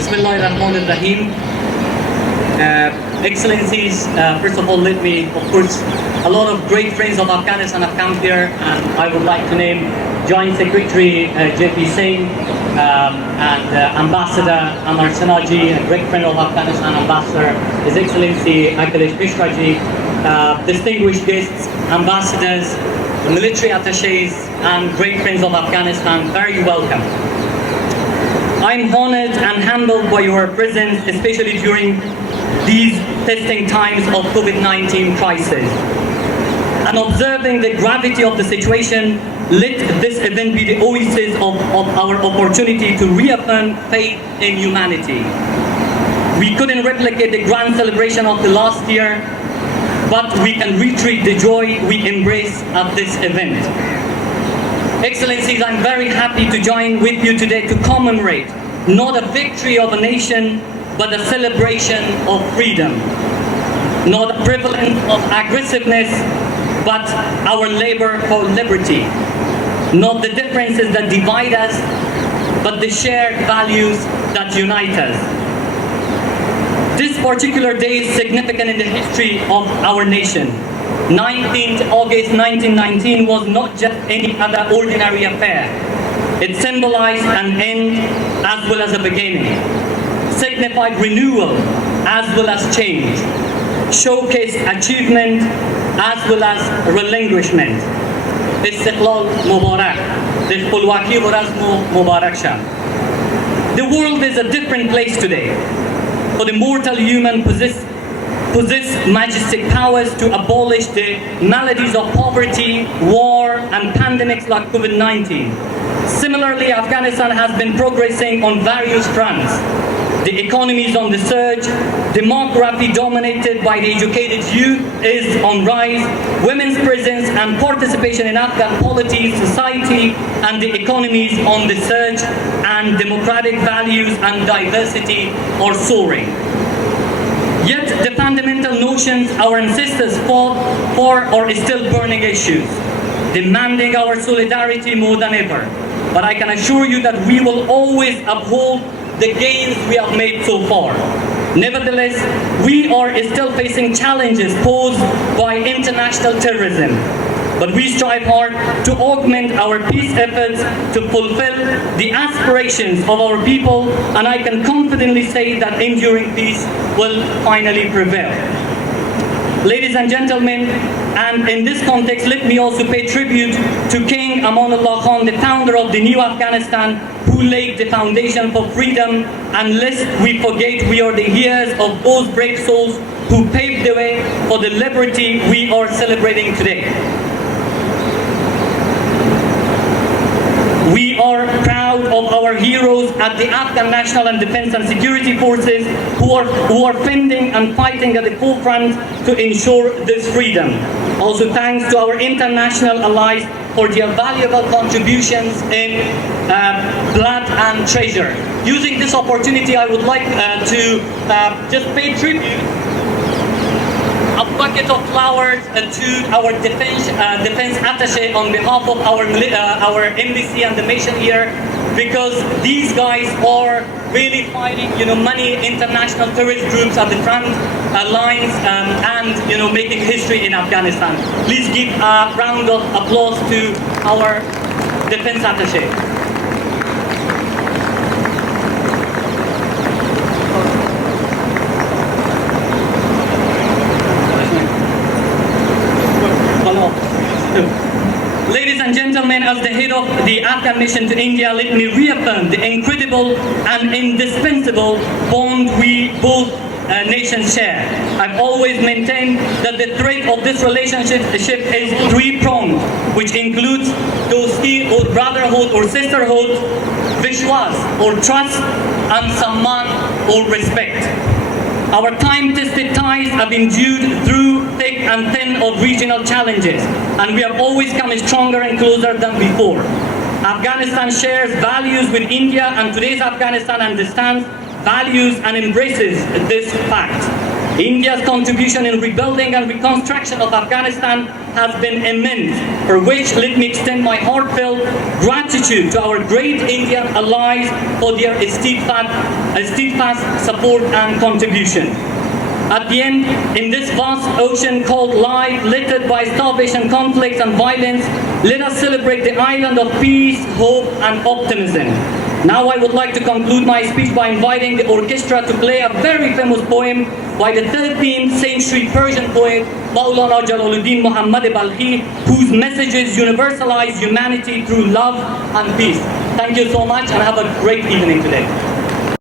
Bismillahirrahmanirrahim. Excellencies, first of all, let me, of course, a lot of great friends of Afghanistan have come here, and I would like to name Joint Secretary J.P. Singh and Ambassador Amar Sanaji, a great friend of Afghanistan, Ambassador His Excellency Akhilesh Mishra-ji, distinguished guests, ambassadors, military attaches, and great friends of Afghanistan, very welcome. I'm honored and humbled by your presence, especially during these testing times of COVID-19 crisis. And observing the gravity of the situation, let this event be the oasis of our opportunity to reaffirm faith in humanity. We couldn't replicate the grand celebration of the last year, but we can retreat the joy we embrace at this event. Excellencies, I'm very happy to join with you today to commemorate not a victory of a nation, but a celebration of freedom. Not a prevalence of aggressiveness, but our labor for liberty. Not the differences that divide us, but the shared values that unite us. This particular day is significant in the history of our nation. 19th August 1919 was not just any other ordinary affair. It symbolized an end as well as a beginning, signified renewal as well as change, showcased achievement as well as relinquishment. Istiqlal Mubarak, the Khulwaki wa Razm Mubarak Shah. The world is a different place today. For the mortal human possess majestic powers to abolish the maladies of poverty, war, and pandemics like COVID-19. Similarly, Afghanistan has been progressing on various fronts. The economy is on the surge, demography dominated by the educated youth is on rise, women's presence and participation in Afghan polity, society, and the economy is on the surge, and democratic values and diversity are soaring. Yet the fundamental notions our ancestors fought for are still burning issues, demanding our solidarity more than ever. But I can assure you that we will always uphold the gains we have made so far. Nevertheless, we are still facing challenges posed by international terrorism. But we strive hard to augment our peace efforts to fulfill the aspirations of our people, and I can confidently say that enduring peace will finally prevail. Ladies and gentlemen, and in this context, let me also pay tribute to King Amanullah Khan, the founder of the new Afghanistan, who laid the foundation for freedom, and lest we forget we are the heirs of those brave souls who paved the way for the liberty we are celebrating today. We are proud of our heroes at the Afghan National and Defense and Security Forces who are fending and fighting at the forefront to ensure this freedom. Also thanks to our international allies for their valuable contributions in blood and treasure. Using this opportunity, I would like to just pay tribute a bucket of flowers to our defense attaché on behalf of our embassy and the mission here, because these guys are really fighting, many international terrorist groups at the front lines and, making history in Afghanistan. Please give a round of applause to our defense attaché. Ladies and gentlemen, as the head of the Afghan mission to India, let me reaffirm the incredible and indispensable bond we both nations share. I've always maintained that the thread of this relationship is three-pronged, which includes dosti or brotherhood or sisterhood, vishwas or trust, and samman or respect. Our time-tested ties have endured through thick and thin of regional challenges, and we have always come stronger and closer than before. Afghanistan shares values with India, and today's Afghanistan understands, values, and embraces this fact. India's contribution in rebuilding and reconstruction of Afghanistan has been immense, for which let me extend my heartfelt gratitude to our great Indian allies for their steadfast support and contribution. At the end, in this vast ocean called life, littered by starvation, conflicts, and violence, let us celebrate the island of peace, hope, and optimism. Now I would like to conclude my speech by inviting the orchestra to play a very famous poem by the 13th century Persian poet Maulana Jalaluddin Muhammad Balkhi, whose messages universalize humanity through love and peace. Thank you so much and have a great evening today.